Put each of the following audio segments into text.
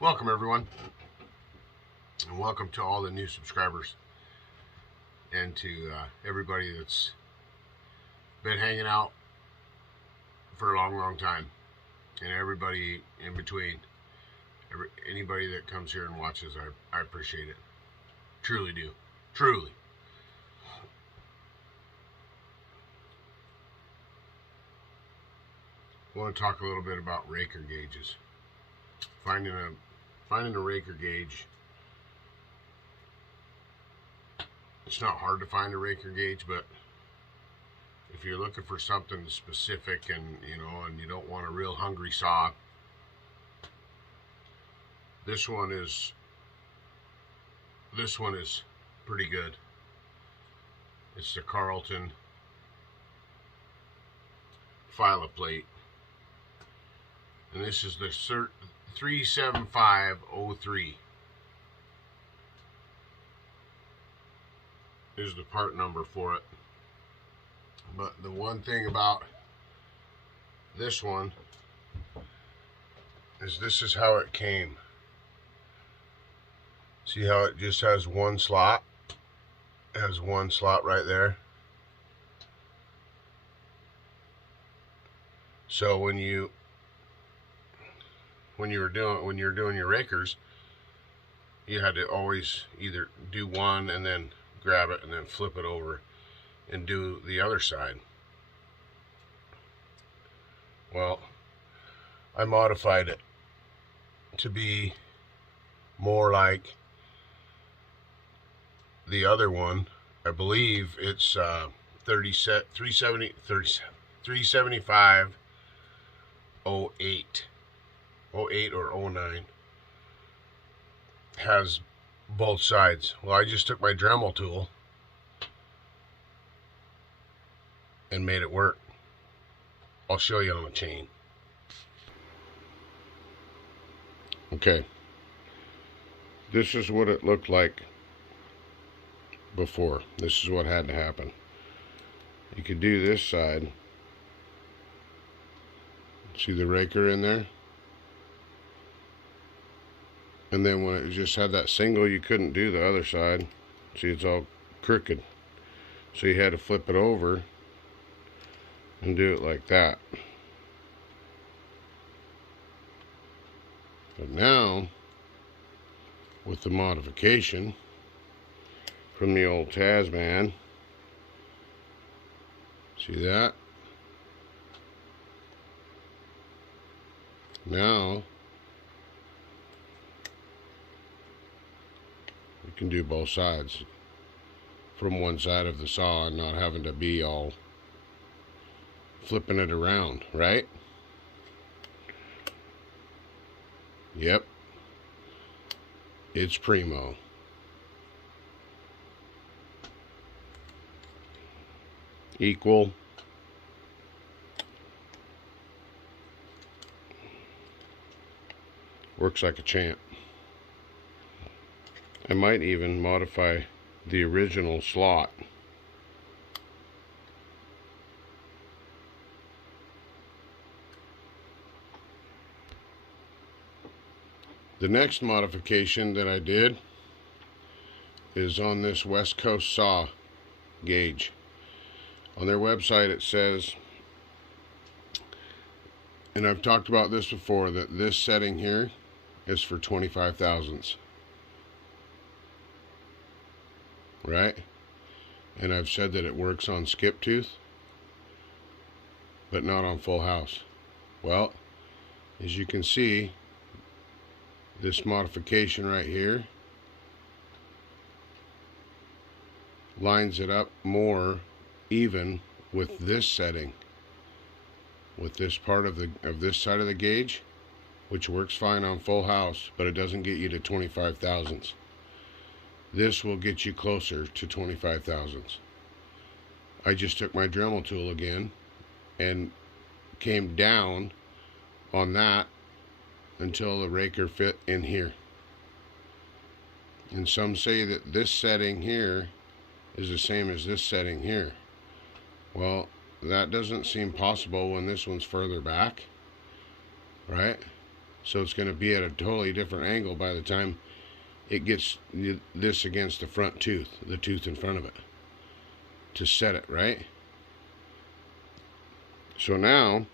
Welcome everyone, and welcome to all the new subscribers, and to everybody that's been hanging out for a long time, and everybody in between. Anybody that comes here and watches, I appreciate it. Truly do. Truly. I want to talk a little bit about RAKER gauges. Finding a RAKER gauge, it's not hard to find a RAKER gauge, but if you're looking for something specific, and you don't want a real hungry saw, this one is pretty good. It's the Carlton file plate, and this is the 37503 is the part number for it. But the one thing about this one is this is how it came. See how it just has one slot? It has one slot right there. So when you're doing your rakers, you had to always either do one and then grab it and then flip it over and do the other side. Well, I modified it to be more like the other one. I believe it's 375 08 or 09. Has both sides. Well, I just took my Dremel tool and made it work. I'll show you on the chain. Okay, this is what it looked like before. This is what had to happen. You could do this side. See the RAKER in there? And then when it just had that single, you couldn't do the other side. See, it's all crooked. So you had to flip it over and do it like that. But now, with the modification from the old TazMan, see that? Now, you can do both sides from one side of the saw and not having to be all flipping it around, right? Yep, it's primo. Equal. Works like a champ. I might even modify the original slot. The next modification that I did is on this West Coast saw gauge. On their website it says, and I've talked about this before, that this setting here is for 25 thousandths. Right? And I've said that it works on skip tooth, but not on full house. Well, as you can see, this modification right here lines it up more even with this setting, with this part of this side of the gauge, which works fine on full house, but it doesn't get you to 25 thousandths. This will get you closer to 25 thousandths. I just took my Dremel tool again and came down on that until the raker fit in here. And some say that this setting here is the same as this setting here. Well, that doesn't seem possible when this one's further back, right? So it's going to be at a totally different angle by the time it gets this against the front tooth, the tooth in front of it, to set it, right? So now,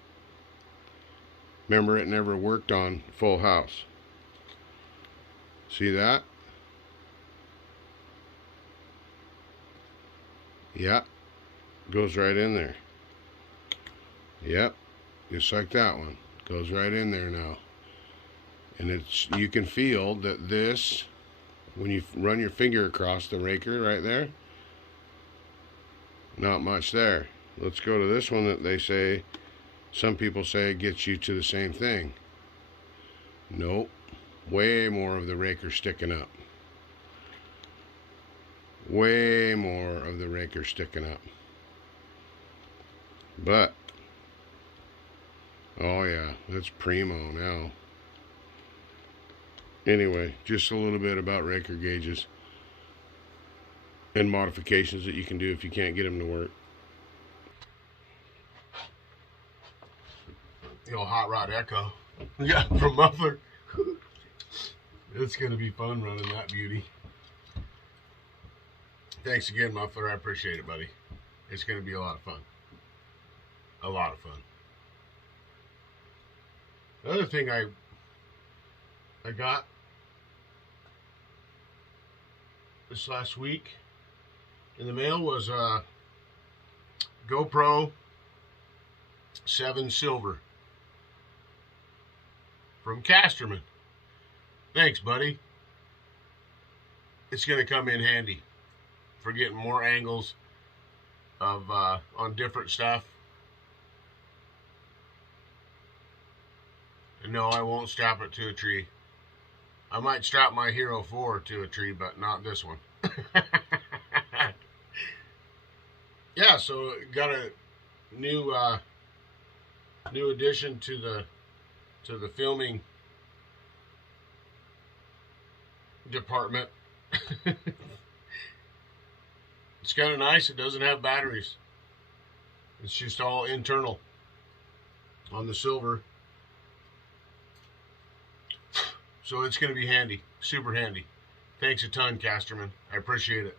remember, it never worked on full house. See that? Yeah, goes right in there. Yep, just like that one. Goes right in there now. And you can feel that this, when you run your finger across the raker right there, not much there. Let's go to this one that they say, some people say it gets you to the same thing. Nope, way more of the raker sticking up. Way more of the raker sticking up. But, oh yeah, that's primo now. Anyway, just a little bit about raker gauges and modifications that you can do if you can't get them to work. The old hot rod echo. Yeah, from muffler. It's going to be fun running that beauty. Thanks again, muffler. I appreciate it, buddy. It's going to be a lot of fun. A lot of fun. The other thing I got this last week in the mail was a GoPro 7 Silver from Casterman. Thanks, buddy. It's going to come in handy for getting more angles of on different stuff. And no, I won't strap it to a tree. I might strap my Hero 4 to a tree, but not this one. Yeah, so got a new addition to the filming department. It's kind of nice. It doesn't have batteries. It's just all internal on the Silver. So it's going to be handy, super handy. Thanks a ton, Casterman. I appreciate it.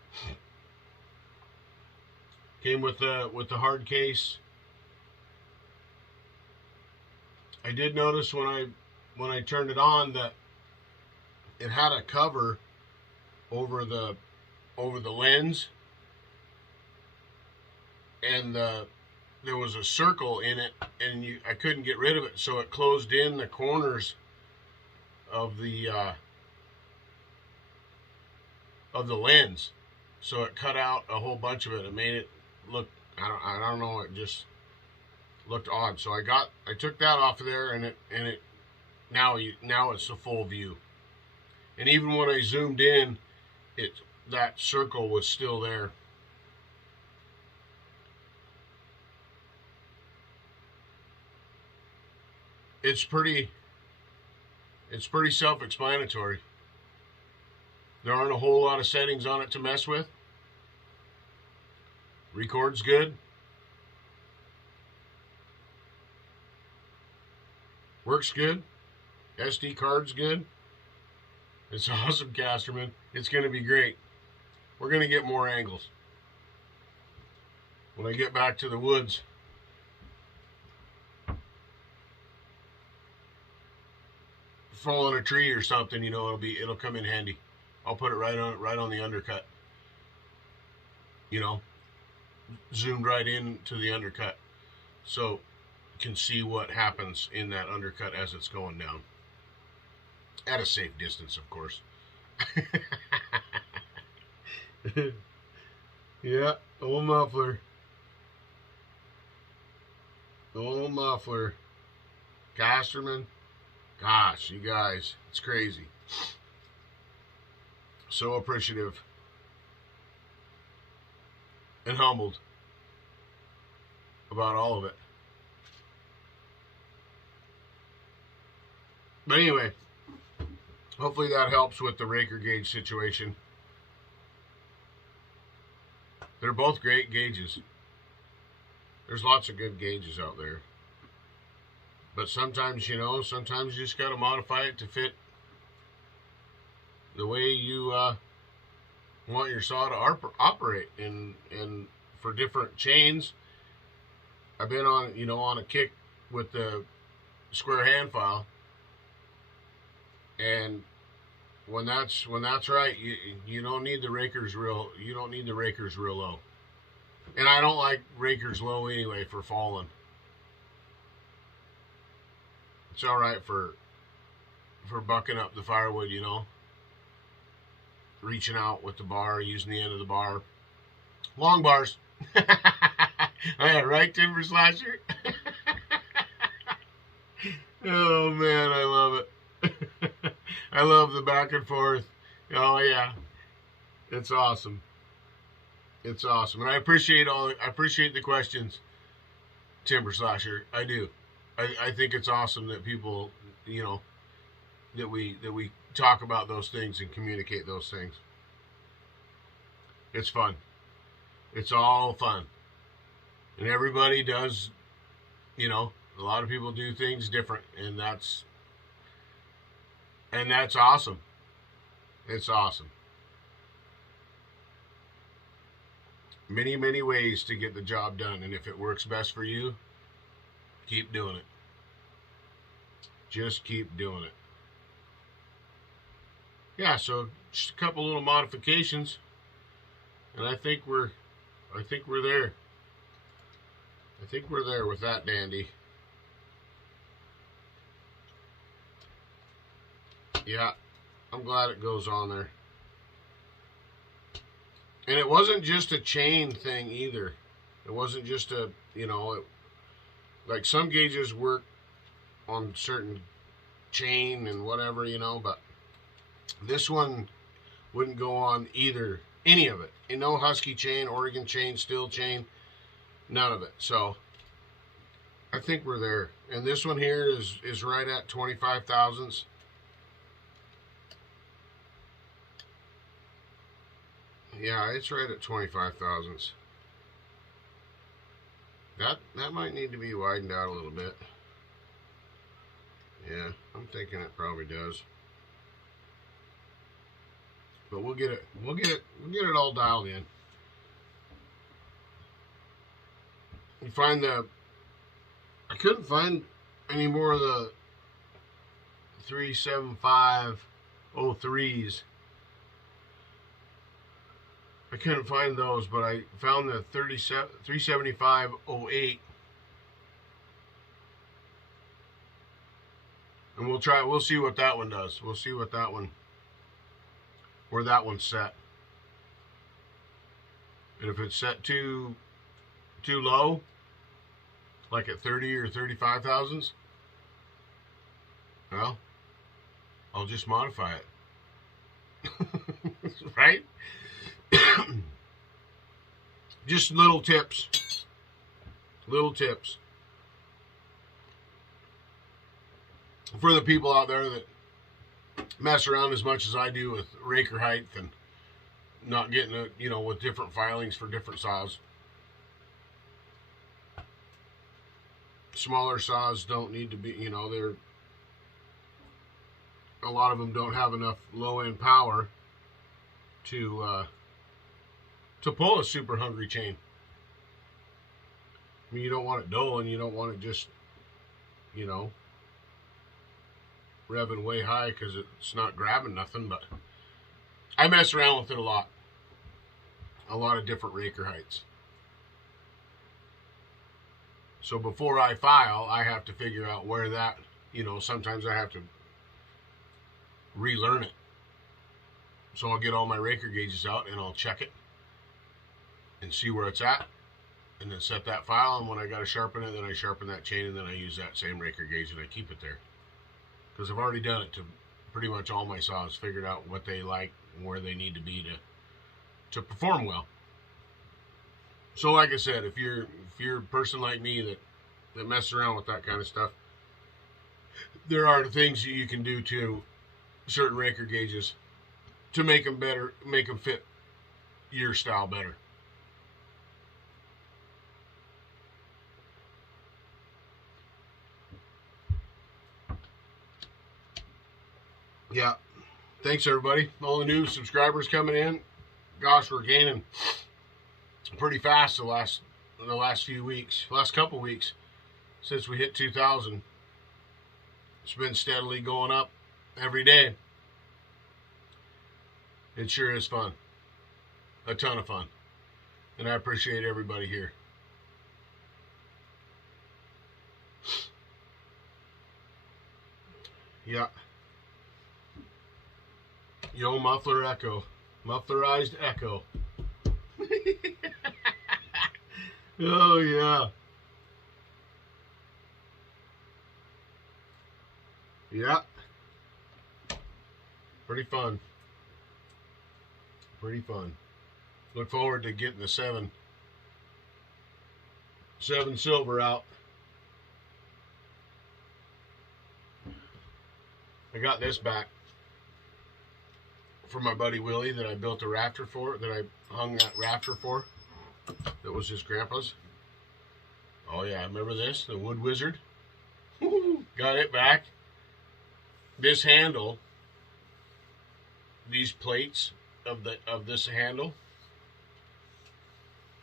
Came with the hard case. I did notice when I turned it on that it had a cover over the lens, and there was a circle in it, and I couldn't get rid of it, so it closed in the corners of the lens, so it cut out a whole bunch of it. It made it look, I don't know, it just looked odd. So I took that off of there, and it now it's a full view. And even when I zoomed in, that circle was still there. It's pretty self-explanatory. There aren't a whole lot of settings on it to mess with. Records good. Works good. SD card's good. It's awesome, Casterman. It's going to be great. We're going to get more angles when I get back to the woods. Fall on a tree or something, you know, it'll come in handy. I'll put it right on the undercut. You know, zoomed right into the undercut, so you can see what happens in that undercut as it's going down. At a safe distance, of course. Yeah, old muffler. old muffler. Casterman. Gosh, you guys, it's crazy. So appreciative and humbled about all of it. But anyway, hopefully that helps with the Raker gauge situation. They're both great gauges. There's lots of good gauges out there. But sometimes, you know, sometimes you just got to modify it to fit the way you want your saw to operate. And for different chains, I've been on, you know, on a kick with the square hand file. And when that's right, you don't need the rakers real low. And I don't like rakers low anyway for falling. It's all right for bucking up the firewood, you know. Reaching out with the bar, using the end of the bar. Long bars. Yeah, right, Timber Slasher? Oh man, I love it. I love the back and forth. Oh yeah, it's awesome. It's awesome, and I appreciate the questions, Timber Slasher. I do. I think it's awesome that people, you know, that we talk about those things and communicate those things. It's fun. It's all fun, and everybody does. You know, a lot of people do things different, and that's awesome. It's awesome. Many, many ways to get the job done, and if it works best for you, keep doing it. Just keep doing it. Yeah, so just a couple little modifications, and I think we're there. I think we're there with that dandy. Yeah, I'm glad it goes on there. And it wasn't just a chain thing either. It wasn't just a, you know, like some gauges work on certain chain and whatever, you know, but this one wouldn't go on either, any of it. And no Husky chain, Oregon chain, steel chain, none of it. So I think we're there. And this one here is right at 25 thousandths. Yeah, it's right at 25 thousandths. That might need to be widened out a little bit. Yeah, I'm thinking it probably does. But we'll get it all dialed in. You find I couldn't find any more of the 37503s. I couldn't find those, but I found the 37508. And we'll see what that one does. We'll see what that one, where that one's set. And if it's set too low, like at 30 or 35 thousandths, well, I'll just modify it. Right? Just little tips. Little tips. For the people out there that mess around as much as I do with raker height and not getting it, you know, with different filings for different saws. Smaller saws don't need to be, you know, a lot of them don't have enough low end power to pull a super hungry chain. I mean, you don't want it dull, and you don't want it just, you know, revving way high because it's not grabbing nothing. But I mess around with it a lot of different raker heights. So before I file, I have to figure out where that, you know, sometimes I have to relearn it. So I'll get all my raker gauges out and I'll check it and see where it's at. and then set that file, and when I got to sharpen it, then I sharpen that chain, and then I use that same raker gauge and I keep it there. Because I've already done it to pretty much all my saws, figured out what they like and where they need to be to perform well. So like I said, if you're a person like me that messes around with that kind of stuff, there are things that you can do to certain raker gauges to make them better, make them fit your style better. Yeah, thanks everybody. All the new subscribers coming in. Gosh, we're gaining pretty fast the last few weeks, last couple weeks since we hit 2,000. It's been steadily going up every day. It sure is fun, a ton of fun, and I appreciate everybody here. Yeah. Yo, muffler echo. Mufflerized echo. Oh, yeah. Yeah. Pretty fun. Pretty fun. Look forward to getting the 7 silver out. I got this back for my buddy Willie that I built a rafter for, that I hung that rafter for. That was his grandpa's. Oh yeah, remember this? The Wood Wizard. Got it back. This handle, these plates of this handle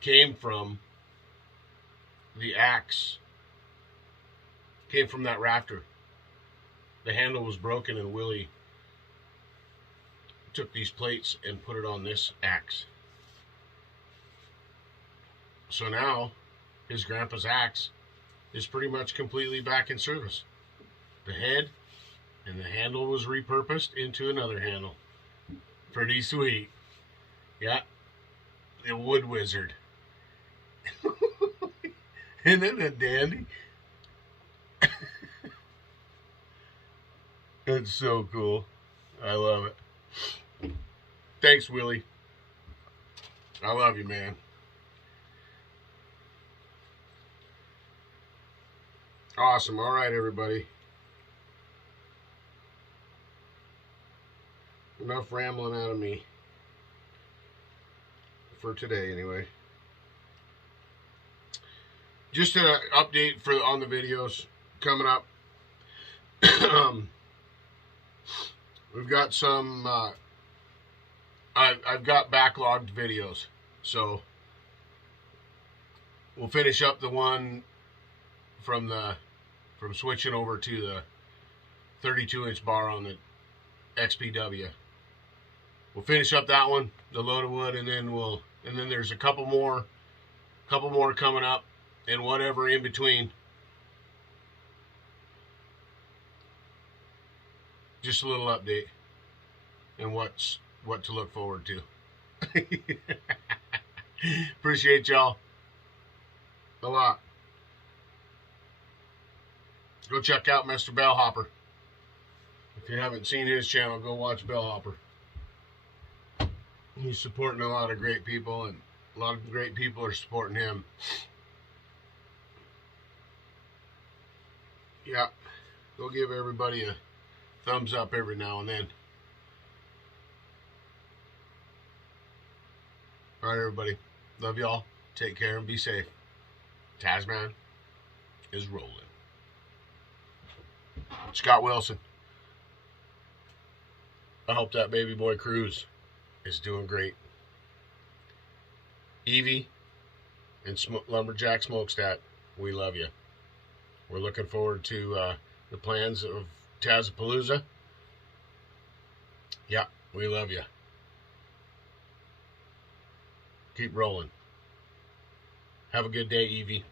came from the axe. Came from that rafter. The handle was broken and Willie took these plates and put it on this axe. So now his grandpa's axe is pretty much completely back in service. The head and the handle was repurposed into another handle. Pretty sweet. Yeah, the Wood Wizard. Isn't it a dandy? It's so cool. I love it. Thanks, Willie. I love you, man. Awesome. All right, everybody. Enough rambling out of me. For today, anyway. Just an update on the videos coming up. We've got some... I've got backlogged videos, so we'll finish up the one from switching over to the 32-inch bar on the XPW. We'll finish up that one, the loaded wood, and then there's a couple more coming up, and whatever in between. Just a little update and what to look forward to. Appreciate y'all a lot. Go check out Mr. Bellhopper. If you haven't seen his channel, go watch Bellhopper. He's supporting a lot of great people, and a lot of great people are supporting him. Yeah, go give everybody a thumbs up every now and then. All right, everybody. Love y'all. Take care and be safe. TazMan is rolling. Scott Wilson. I hope that baby boy Cruz is doing great. Evie and Lumberjack Smokestack, we love you. We're looking forward to the plans of Tazapalooza. Yeah, we love you. Keep rolling. Have a good day, Evie.